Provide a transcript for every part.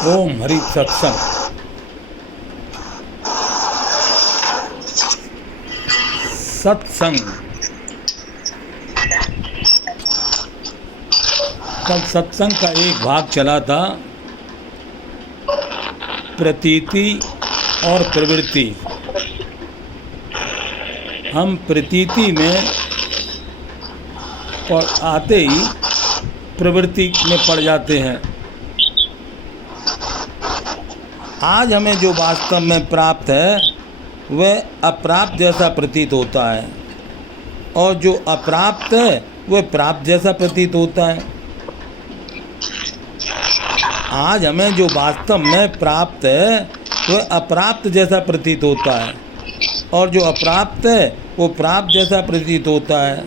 ओम हरि सत्संग। सत्संग, कल सत्संग का एक भाग चला था, प्रतीति और प्रवृत्ति। हम प्रतीति में आते ही प्रवृत्ति में पड़ जाते हैं। आज हमें जो वास्तव में प्राप्त है वह अप्राप्त जैसा प्रतीत होता है, और जो अप्राप्त है वह प्राप्त जैसा प्रतीत होता है। आज हमें जो वास्तव में प्राप्त है वह अप्राप्त जैसा प्रतीत होता है, और जो अप्राप्त है वो प्राप्त जैसा प्रतीत होता है।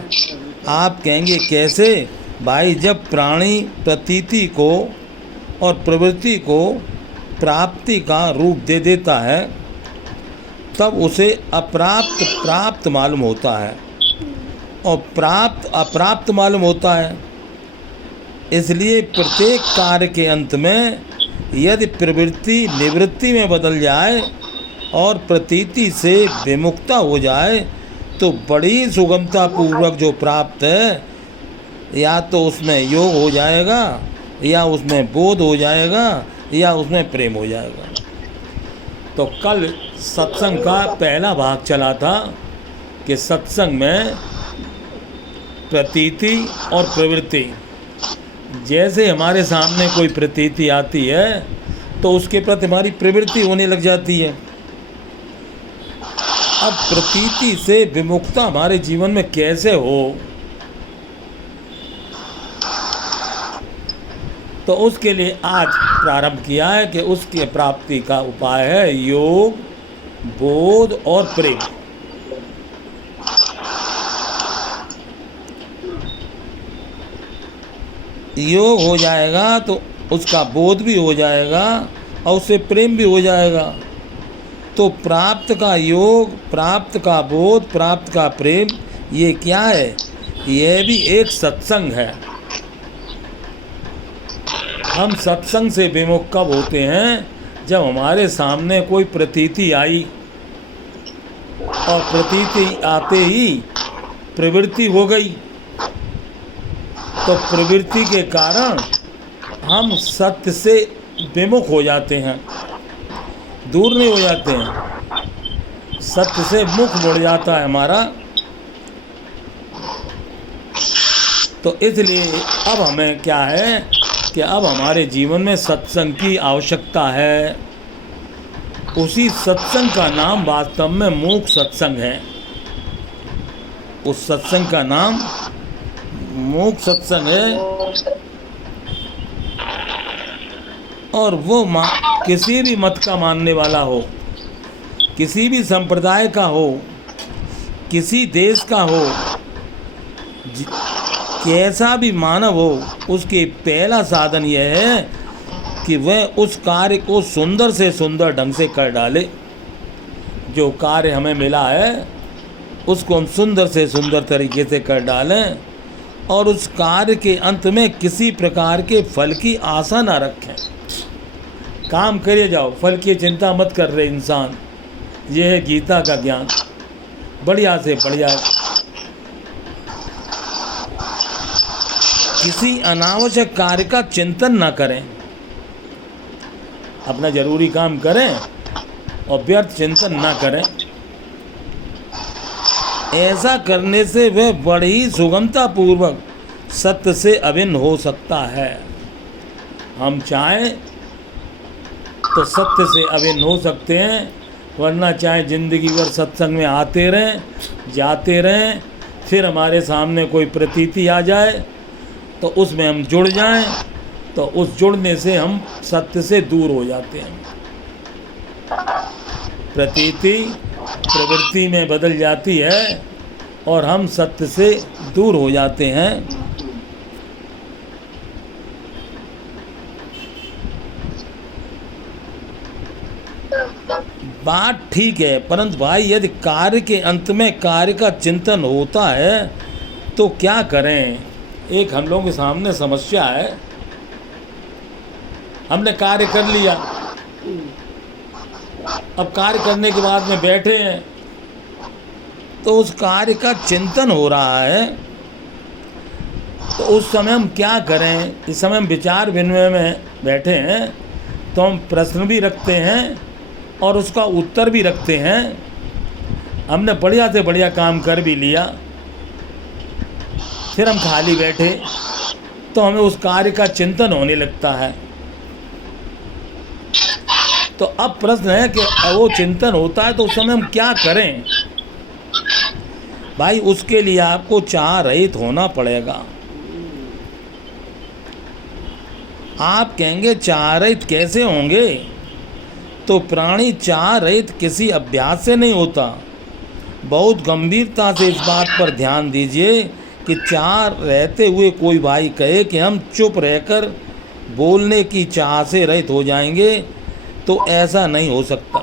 आप कहेंगे कैसे? भाई, जब प्राणी प्रतीति को और प्रवृत्ति को प्राप्ति का रूप दे देता है तब उसे अप्राप्त प्राप्त मालूम होता है और प्राप्त अप्राप्त मालूम होता है। इसलिए प्रत्येक कार्य के अंत में यदि प्रवृत्ति निवृत्ति में बदल जाए और प्रतीति से विमुक्ता हो जाए तो बड़ी सुगमता पूर्वक जो प्राप्त है, या तो उसमें योग हो जाएगा, या उसमें बोध हो जाएगा, या उसमें प्रेम हो जाएगा। तो कल सत्संग का पहला भाग चला था कि सत्संग में प्रतीति और प्रवृत्ति, जैसे हमारे सामने कोई प्रतीति आती है तो उसके प्रति हमारी प्रवृत्ति होने लग जाती है। अब प्रतीति से विमुक्ता हमारे जीवन में कैसे हो, तो उसके लिए आज प्रारंभ किया है कि उसकी प्राप्ति का उपाय है योग, बोध और प्रेम। योग हो जाएगा तो उसका बोध भी हो जाएगा और उससे प्रेम भी हो जाएगा। तो प्राप्त का योग, प्राप्त का बोध, प्राप्त का प्रेम, ये क्या है? यह भी एक सत्संग है। हम सत्संग से विमुख कब होते हैं? जब हमारे सामने कोई प्रतीति आई और प्रतीति आते ही प्रवृत्ति हो गई, तो प्रवृत्ति के कारण हम सत्य से विमुख हो जाते हैं, दूर नहीं हो जाते हैं, सत्य से मुख मुड़ जाता है हमारा। तो इसलिए अब हमें क्या है कि अब हमारे जीवन में सत्संग की आवश्यकता है। उसी सत्संग का नाम वास्तव में मूक सत्संग है। उस सत्संग का नाम मूक सत्संग है, और वो किसी भी मत का मानने वाला हो, किसी भी संप्रदाय का हो, किसी देश का हो, कैसा भी मानव हो, उसके पहला साधन यह है कि वह उस कार्य को सुंदर से सुंदर ढंग से कर डाले। जो कार्य हमें मिला है उसको हम सुंदर से सुंदर तरीके से कर डालें, और उस कार्य के अंत में किसी प्रकार के फल की आशा ना रखें। काम करे जाओ, फल की चिंता मत कर रहे इंसान। ये है गीता का ज्ञान। बढ़िया से बढ़िया, किसी अनावश्यक कार्य का चिंतन ना करें, अपना जरूरी काम करें और व्यर्थ चिंतन ना करें। ऐसा करने से वह बड़ी सुगमता पूर्वक सत्य से अभिन्न हो सकता है। हम चाहें तो सत्य से अभिन्न हो सकते हैं, वरना चाहे जिंदगी भर सत्संग में आते रहें, जाते रहें, फिर हमारे सामने कोई प्रतीति आ जाए तो उसमें हम जुड़ जाएं, तो उस जुड़ने से हम सत्य से दूर हो जाते हैं। प्रतीति प्रवृत्ति में बदल जाती है और हम सत्य से दूर हो जाते हैं। बात ठीक है, परंतु भाई यदि कार्य के अंत में कार्य का चिंतन होता है तो क्या करें? एक हम लोगों के सामने समस्या है। हमने कार्य कर लिया, अब कार्य करने के बाद में बैठे हैं तो उस कार्य का चिंतन हो रहा है, तो उस समय हम क्या करें? इस समय हम विचार विनिमय में बैठे हैं तो हम प्रश्न भी रखते हैं और उसका उत्तर भी रखते हैं। हमने बढ़िया से बढ़िया काम कर भी लिया, फिर हम खाली बैठे तो हमें उस कार्य का चिंतन होने लगता है। तो अब प्रश्न है कि वो चिंतन होता है तो उस समय हम क्या करें? भाई उसके लिए आपको चाह रहित होना पड़ेगा। आप कहेंगे चाह रहित कैसे होंगे? तो प्राणी चाह रहित किसी अभ्यास से नहीं होता। बहुत गंभीरता से इस बात पर ध्यान दीजिए कि चाह रहते हुए कोई भाई कहे कि हम चुप रहकर बोलने की चाह से रहित हो जाएंगे, तो ऐसा नहीं हो सकता।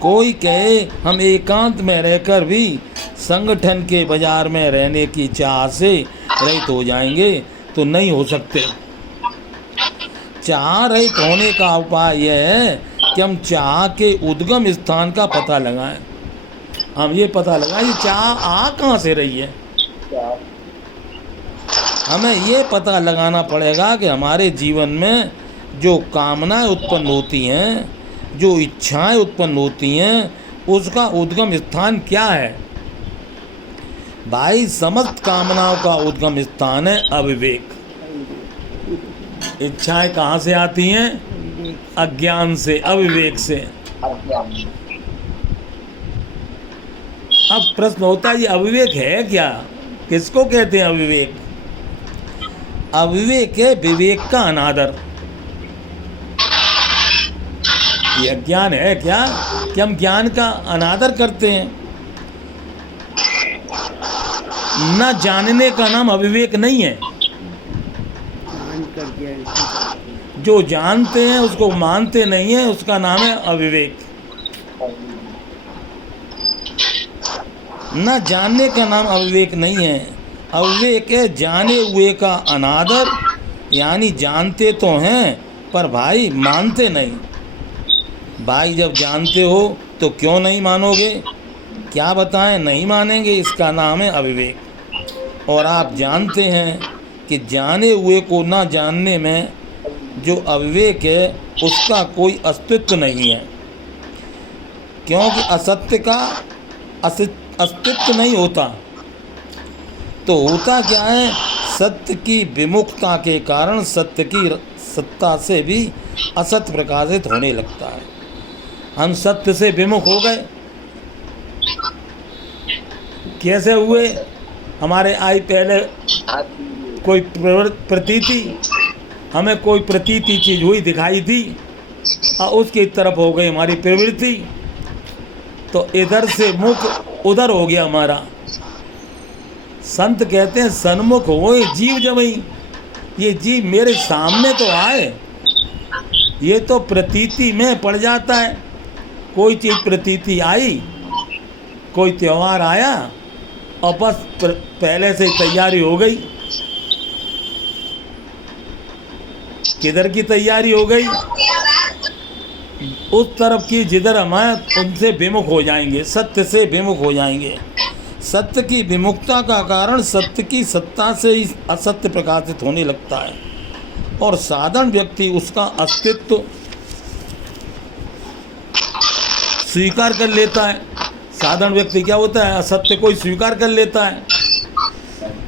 कोई कहे हम एकांत में रहकर भी संगठन के बाजार में रहने की चाह से रहित हो जाएंगे, तो नहीं हो सकते। चाह रहित होने का उपाय यह है कि हम चाह के उद्गम स्थान का पता लगाएं। हम ये पता लगाएं कि चाह आ कहाँ से रही है। हमें ये पता लगाना पड़ेगा कि हमारे जीवन में जो कामनाएं उत्पन्न होती हैं, जो इच्छाएं उत्पन्न होती हैं, उसका उद्गम स्थान क्या है। भाई समस्त कामनाओं का उद्गम स्थान है अविवेक। इच्छाएं कहाँ से आती हैं? अज्ञान से, अविवेक से। अब प्रश्न होता है ये अविवेक है क्या? किसको कहते हैं अविवेक? अविवेक है विवेक का अनादर। ये अज्ञान है क्या कि हम ज्ञान का अनादर करते हैं? न जानने का नाम अविवेक नहीं है। जो जानते हैं उसको मानते नहीं है, उसका नाम है अविवेक। न जानने का नाम अविवेक नहीं है। अविवेक है जाने हुए का अनादर, यानी जानते तो हैं पर भाई मानते नहीं। भाई जब जानते हो तो क्यों नहीं मानोगे? क्या बताएं, नहीं मानेंगे, इसका नाम है अविवेक। और आप जानते हैं कि जाने हुए को ना जानने में जो अविवेक है उसका कोई अस्तित्व नहीं है, क्योंकि असत्य का अस्तित्व नहीं होता। तो होता क्या है? सत्य की विमुखता के कारण सत्य की सत्ता से भी असत्य प्रकाशित होने लगता है। हम सत्य से विमुख हो गए। कैसे हुए? हमारे आई पहले कोई प्रतीति, हमें कोई प्रतीति चीज हुई, दिखाई दी, और उसकी तरफ हो गई हमारी प्रवृत्ति। तो इधर से मुख उधर हो गया हमारा। संत कहते हैं सन्मुख होए जीव जबई। ये जीव मेरे सामने तो आए, ये तो प्रतीति में पड़ जाता है। कोई चीज प्रतीति आई, कोई त्योहार आया और बस पहले से तैयारी हो गई। किधर की तैयारी हो गई? उस तरफ की जिधर हम हैं उनसे विमुख हो जाएंगे, सत्य से विमुख हो जाएंगे। सत्य की विमुखता का कारण सत्य की सत्ता से ही असत्य प्रकाशित होने लगता है, और साधारण व्यक्ति उसका अस्तित्व स्वीकार कर लेता है। साधारण व्यक्ति क्या होता है? असत्य को स्वीकार कर लेता है।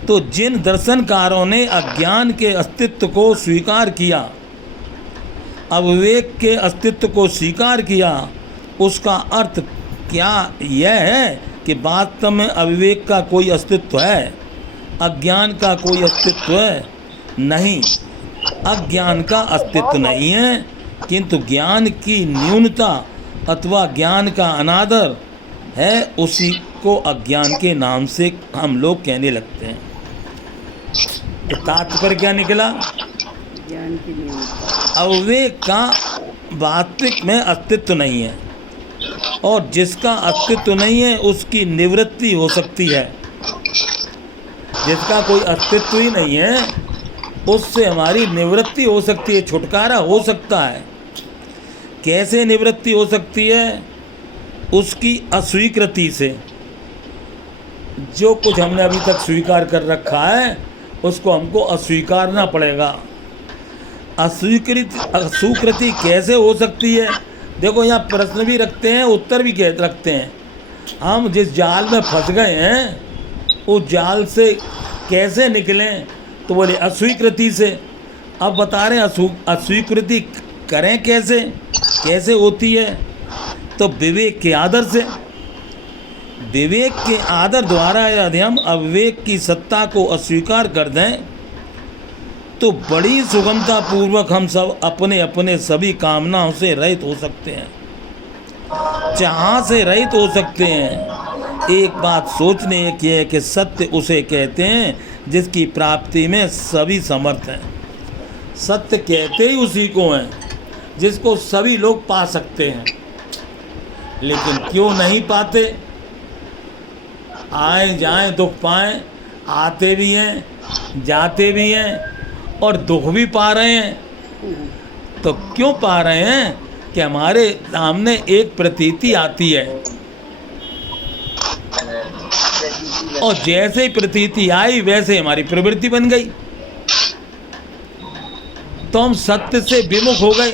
तो जिन दर्शनकारों ने अज्ञान के अस्तित्व को स्वीकार किया, अविवेक के अस्तित्व को स्वीकार किया, उसका अर्थ क्या यह है कि वास्तव में अविवेक का कोई अस्तित्व है? अज्ञान का कोई अस्तित्व है? नहीं, अज्ञान का अस्तित्व नहीं है, किंतु ज्ञान की न्यूनता अथवा ज्ञान का अनादर है, उसी को अज्ञान के नाम से हम लोग कहने लगते हैं। तो तात्पर्य क्या निकला? ज्ञान की न्यूनता। अविवेक का वास्तविक में अस्तित्व नहीं है, और जिसका अस्तित्व नहीं है उसकी निवृत्ति हो सकती है। जिसका कोई अस्तित्व ही नहीं है उससे हमारी निवृत्ति हो सकती है, छुटकारा हो सकता है। कैसे निवृत्ति हो सकती है? उसकी अस्वीकृति से। जो कुछ हमने अभी तक स्वीकार कर रखा है उसको हमको अस्वीकारना पड़ेगा। अस्वीकृति कैसे हो सकती है? देखो, यहाँ प्रश्न भी रखते हैं, उत्तर भी रखते हैं। हम जिस जाल में फंस गए हैं उस जाल से कैसे निकलें? तो बोले अस्वीकृति से। अब बता रहे हैं अस्वीकृति करें कैसे, कैसे होती है? तो विवेक के आदर से। विवेक के आदर द्वारा यदि हम अविवेक की सत्ता को अस्वीकार कर दें तो बड़ी सुगमता पूर्वक हम सब अपने अपने सभी कामनाओं से रहित हो सकते हैं, चाह से रहित हो सकते हैं। एक बात सोचने की है कि सत्य उसे कहते हैं जिसकी प्राप्ति में सभी समर्थ हैं। सत्य कहते ही उसी को हैं जिसको सभी लोग पा सकते हैं। लेकिन क्यों नहीं पाते? आए जाएं दुख पाएं, आते भी हैं जाते भी हैं और दुख भी पा रहे हैं। तो क्यों पा रहे हैं? कि हमारे सामने एक प्रतीति आती है और जैसे ही प्रतीति आई वैसे हमारी प्रवृत्ति बन गई, तो हम सत्य से विमुख हो गए।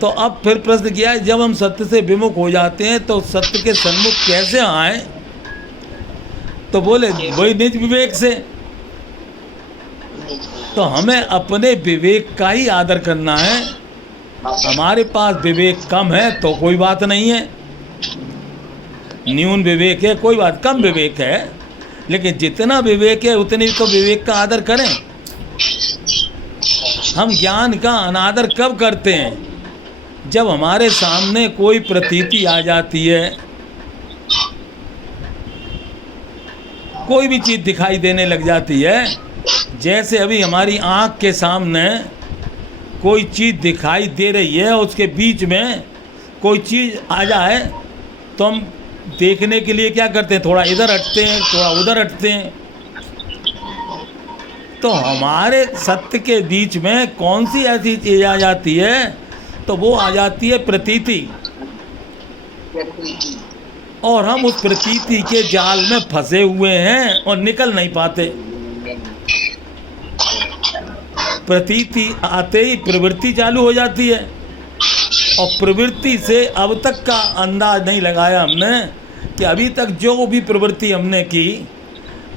तो अब फिर प्रश्न किया है, जब हम सत्य से विमुख हो जाते हैं तो सत्य के सन्मुख कैसे आए? तो बोले वही निज विवेक से। तो हमें अपने विवेक का ही आदर करना है। हमारे पास विवेक कम है तो कोई बात नहीं है, न्यून विवेक है कोई बात, कम विवेक है, लेकिन जितना विवेक है उतने तो विवेक का आदर करें। हम ज्ञान का अनादर कब करते हैं? जब हमारे सामने कोई प्रतीति आ जाती है, कोई भी चीज़ दिखाई देने लग जाती है। जैसे अभी हमारी आँख के सामने कोई चीज़ दिखाई दे रही है, उसके बीच में कोई चीज़ आ जाए तो हम देखने के लिए क्या करते हैं? थोड़ा इधर हटते हैं, थोड़ा उधर हटते हैं। तो हमारे सत्य के बीच में कौन सी ऐसी चीज़ आ जाती है? तो वो आ जाती है प्रतीति, और हम उस प्रतीति के जाल में फंसे हुए हैं और निकल नहीं पाते। प्रतीति आते ही प्रवृत्ति चालू हो जाती है, और प्रवृत्ति से अब तक का अंदाज नहीं लगाया हमने कि अभी तक जो भी प्रवृत्ति हमने की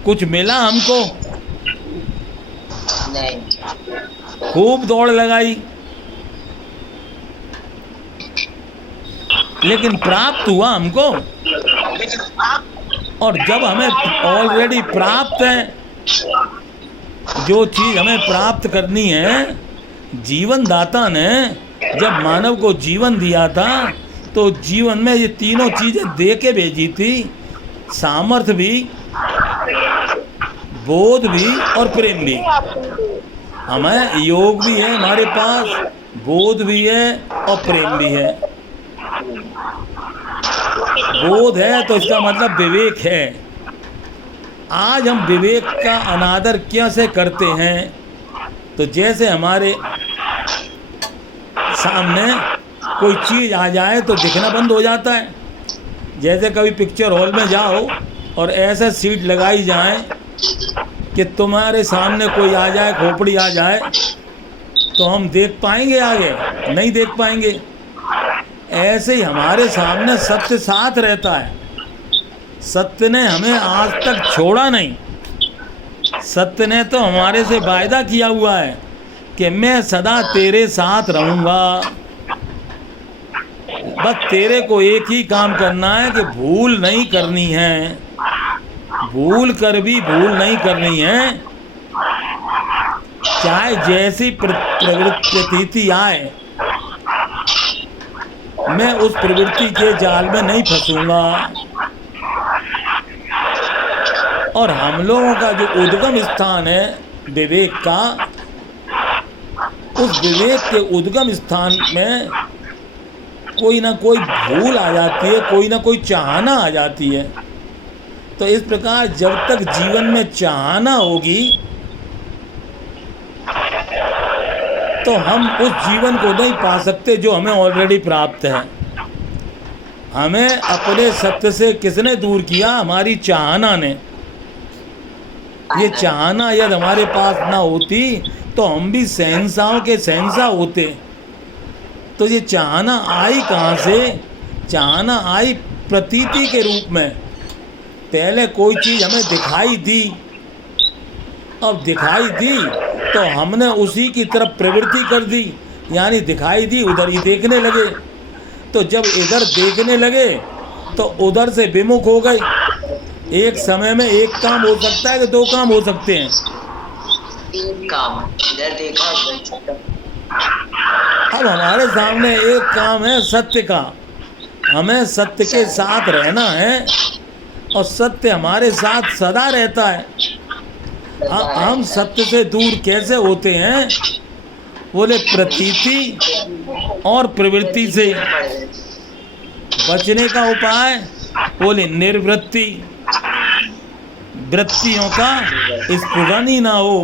कुछ मिला हमको? नहीं। खूब दौड़ लगाई लेकिन प्राप्त हुआ हमको। और जब हमें ऑलरेडी प्राप्त है, जो चीज़ हमें प्राप्त करनी है, जीवन दाता ने जब मानव को जीवन दिया था तो जीवन में ये तीनों चीज़ें दे के भेजी थी, सामर्थ्य भी, बोध भी और प्रेम भी। हमें योग भी है हमारे पास, बोध भी है और प्रेम भी है। बोध है तो इसका मतलब विवेक है। आज हम विवेक का अनादर कैसे करते हैं? तो जैसे हमारे सामने कोई चीज़ आ जाए तो दिखना बंद हो जाता है। जैसे कभी पिक्चर हॉल में जाओ और ऐसा सीट लगाई जाए कि तुम्हारे सामने कोई आ जाए, खोपड़ी आ जाए, तो हम देख पाएंगे आगे? नहीं देख पाएंगे। ऐसे ही हमारे सामने सत्य साथ रहता है। सत्य ने हमें आज तक छोड़ा नहीं। सत्य ने तो हमारे से वायदा किया हुआ है कि मैं सदा तेरे साथ रहूँगा। बस तेरे को एक ही काम करना है कि भूल नहीं करनी है, भूल कर भी भूल नहीं करनी है। चाहे जैसी प्रतीति आए, मैं उस प्रवृत्ति के जाल में नहीं फंसूंगा। और हम लोगों का जो उद्गम स्थान है विवेक का, उस विवेक के उद्गम स्थान में कोई ना कोई भूल आ जाती है, कोई ना कोई चाहना आ जाती है। तो इस प्रकार जब तक जीवन में चाहना होगी तो हम उस जीवन को नहीं पा सकते जो हमें ऑलरेडी प्राप्त है। हमें अपने सत्य से किसने दूर किया? हमारी चाहना ने। ये चाहना यदि हमारे पास ना होती तो हम भी शहंशाहों के शहंशाह होते। तो ये चाहना आई कहाँ से? चाहना आई प्रतीति के रूप में। पहले कोई चीज़ हमें दिखाई दी, अब दिखाई दी तो हमने उसी की तरफ प्रवृत्ति कर दी, यानी दिखाई दी उधर ही देखने लगे। तो जब इधर देखने लगे तो उधर से विमुख हो गए। एक समय में एक काम हो सकता है कि दो काम हो सकते हैं? तीन काम, इधर देखा उधर देखा। अब हमारे सामने एक काम है सत्य का। हमें सत्य के साथ रहना है और सत्य हमारे साथ सदा रहता है। हम सत्य से दूर कैसे होते हैं? बोले प्रतीति और प्रवृत्ति से। बचने का उपाय बोले निर्वृत्ति। वृत्तियों का स्फुरन ही ना हो।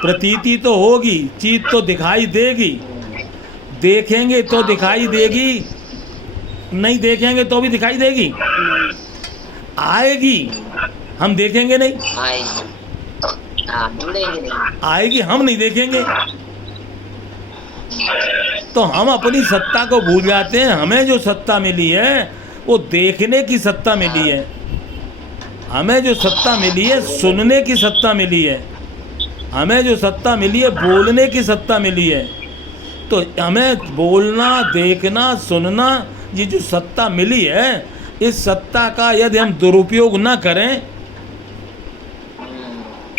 प्रतीति तो होगी, चीज तो दिखाई देगी, देखेंगे तो दिखाई देगी, नहीं देखेंगे तो भी दिखाई देगी, आएगी, हम देखेंगे नहीं, आएगी, हम नहीं देखेंगे। तो हम अपनी सत्ता को भूल जाते हैं। हमें जो सत्ता मिली है वो देखने की सत्ता मिली है। हमें जो सत्ता मिली है सुनने की सत्ता मिली है। हमें जो सत्ता मिली है बोलने की सत्ता मिली है। तो हमें बोलना, देखना, सुनना, ये जो सत्ता मिली है, इस सत्ता का यदि हम दुरुपयोग ना करें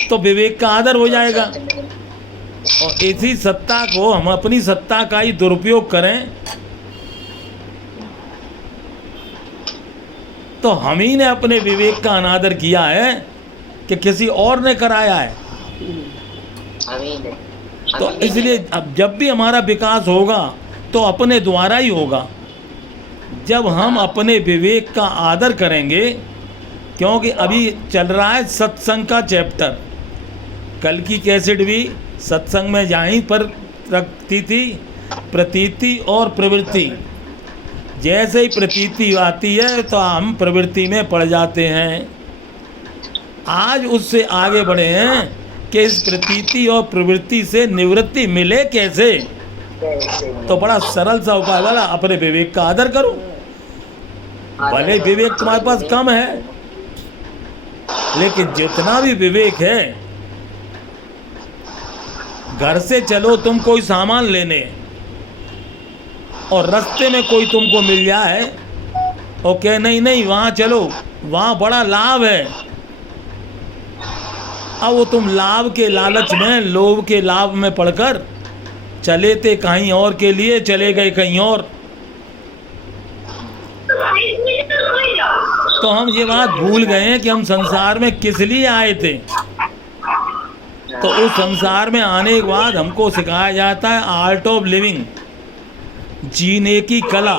तो विवेक का आदर हो जाएगा। और इसी सत्ता को हम अपनी सत्ता का ही दुरुपयोग करें तो हम ही ने अपने विवेक का अनादर किया है कि किसी और ने कराया है। तो इसलिए अब जब भी हमारा विकास होगा तो अपने द्वारा ही होगा। जब हम अपने विवेक का आदर करेंगे, क्योंकि अभी चल रहा है सत्संग का चैप्टर। कल की कैसेट भी सत्संग में यहीं पर रखती थी, प्रतीति और प्रवृत्ति। जैसे ही प्रतीति आती है तो हम प्रवृत्ति में पड़ जाते हैं। आज उससे आगे बढ़े हैं कि इस प्रतीति और प्रवृत्ति से निवृत्ति मिले कैसे। तो बड़ा सरल सा उपाय वाला, अपने विवेक का आदर करो। भले विवेक तुम्हारे पास कम है, लेकिन जितना भी विवेक है, घर से चलो तुम कोई सामान लेने और रास्ते में कोई तुमको मिल जाए और कहे नहीं नहीं वहाँ चलो, वहाँ बड़ा लाभ है। अब वो तुम लाभ के लालच में, लोभ के लाभ में पड़कर चले थे कहीं और के लिए, चले गए कहीं और। तो हम ये बात भूल गए हैं कि हम संसार में किस लिए आए थे। तो उस संसार में आने के बाद हमको सिखाया जाता है आर्ट ऑफ लिविंग, जीने की कला।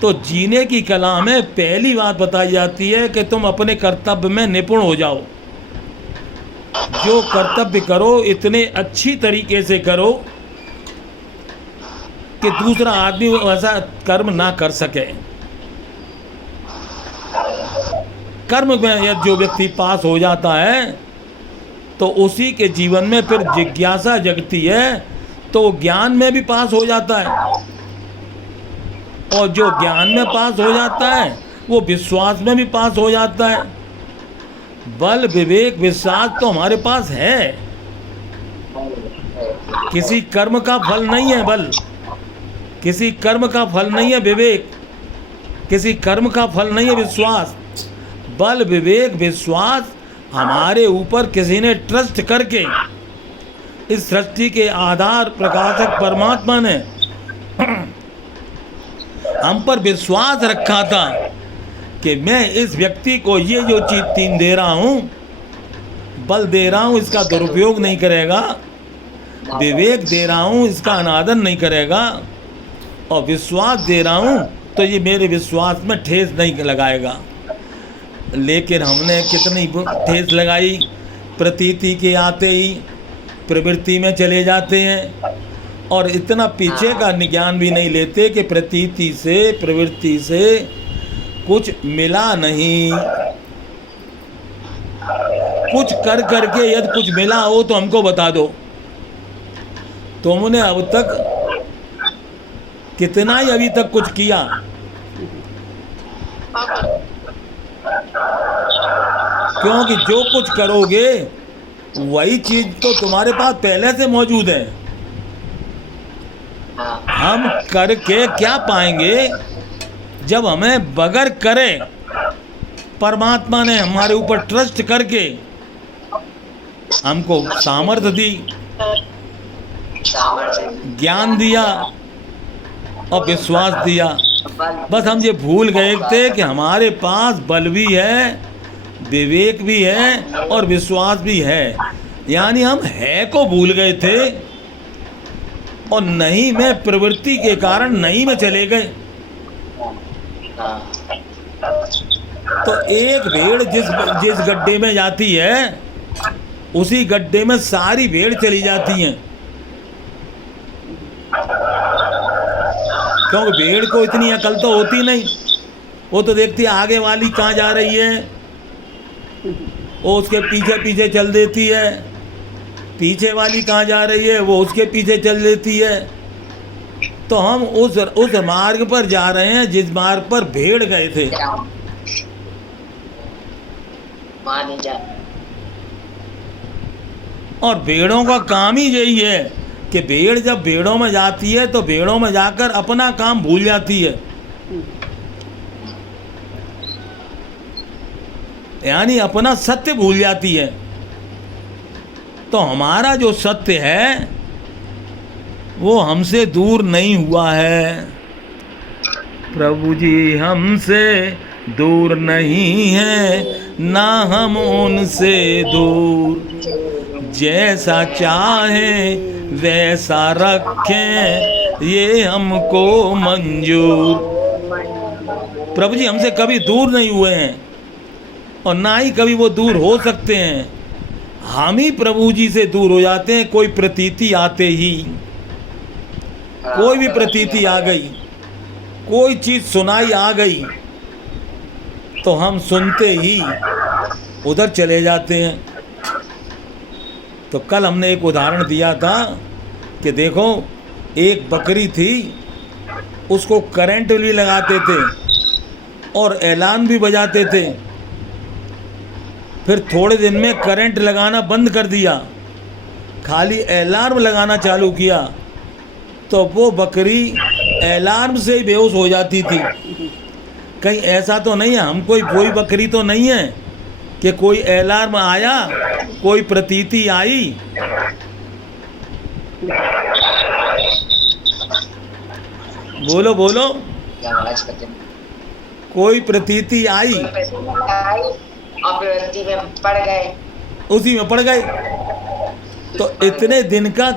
तो जीने की कला में पहली बात बताई जाती है कि तुम अपने कर्तव्य में निपुण हो जाओ। जो कर्तव्य करो इतने अच्छी तरीके से करो कि दूसरा आदमी वैसा कर्म ना कर सके। कर्म में जो व्यक्ति पास हो जाता है तो उसी के जीवन में फिर जिज्ञासा जगती है, तो ज्ञान में भी पास हो जाता है। और जो ज्ञान में पास हो जाता है वो विश्वास में भी पास हो जाता है। बल, विवेक, विश्वास तो हमारे पास है। किसी कर्म का फल नहीं है बल, किसी कर्म का फल नहीं है विवेक, किसी कर्म का फल नहीं है विश्वास। बल, विवेक, विश्वास हमारे ऊपर किसी ने ट्रस्ट करके, इस सृष्टि के आधार प्रकाशक परमात्मा ने हम पर विश्वास रखा था कि मैं इस व्यक्ति को ये जो चीज 3 दे रहा हूँ, बल दे रहा हूँ, इसका दुरुपयोग नहीं करेगा, विवेक दे रहा हूँ, इसका अनादर नहीं करेगा, और विश्वास दे रहा हूँ तो ये मेरे विश्वास में ठेस नहीं लगाएगा। लेकिन हमने कितनी ठेस लगाई प्रतीति के आते ही। प्रवृत्ति में चले जाते हैं और इतना पीछे का ज्ञान भी नहीं लेते कि प्रतीति से प्रवृत्ति से कुछ मिला नहीं। कुछ कर करके यदि कुछ मिला हो तो हमको बता दो। तुमने अब तक कितना ही अभी तक कुछ किया? क्योंकि जो कुछ करोगे वही चीज तो तुम्हारे पास पहले से मौजूद है। हम करके क्या पाएंगे जब हमें बगैर करे परमात्मा ने हमारे ऊपर ट्रस्ट करके हमको सामर्थ्य दी, ज्ञान दिया और विश्वास दिया। बस हम ये भूल गए थे कि हमारे पास बल भी है, विवेक भी है और विश्वास भी है, यानी हम है को भूल गए थे और नहीं में प्रवृत्ति के कारण नहीं में चले गए। तो एक भेड़ जिस गड्ढे में जाती है उसी गड्ढे में सारी भेड़ चली जाती हैं, क्योंकि भेड़ को इतनी अकल तो होती नहीं। वो तो देखती है आगे वाली कहाँ जा रही है, वो उसके पीछे पीछे चल देती है, पीछे वाली कहाँ जा रही है वो उसके पीछे चल देती है। तो हम उस मार्ग पर जा रहे हैं जिस मार्ग पर भेड़ गए थे। और भेड़ों का काम ही यही है कि भेड़ जब भेड़ों में जाती है तो भेड़ों में जाकर अपना काम भूल जाती है, यानी अपना सत्य भूल जाती है। तो हमारा जो सत्य है वो हमसे दूर नहीं हुआ है। प्रभु जी हमसे दूर नहीं है, ना हम उनसे दूर, जैसा चाहे वैसा रखें ये हमको मंजूर। प्रभु जी हमसे कभी दूर नहीं हुए हैं और ना ही कभी वो दूर हो सकते हैं। हम ही प्रभु जी से दूर हो जाते हैं। कोई प्रतीति आते ही, कोई भी प्रतीति आ गई, कोई चीज़ सुनाई आ गई तो हम सुनते ही उधर चले जाते हैं। तो कल हमने एक उदाहरण दिया था कि देखो एक बकरी थी, उसको करंट भी लगाते थे और ऐलान भी बजाते थे। फिर थोड़े दिन में करंट लगाना बंद कर दिया, खाली अलार्म लगाना चालू किया, तो वो बकरी अलार्म से ही बेहोश हो जाती थी। कहीं ऐसा तो नहीं है, हम कोई बकरी तो नहीं है कि कोई अलार्म आया, कोई प्रतीति आई, बोलो बोलो, कोई प्रतीति आई और प्रवृत्ति में पड़ गए, उसी में पड़ गए। तो इतने दिन का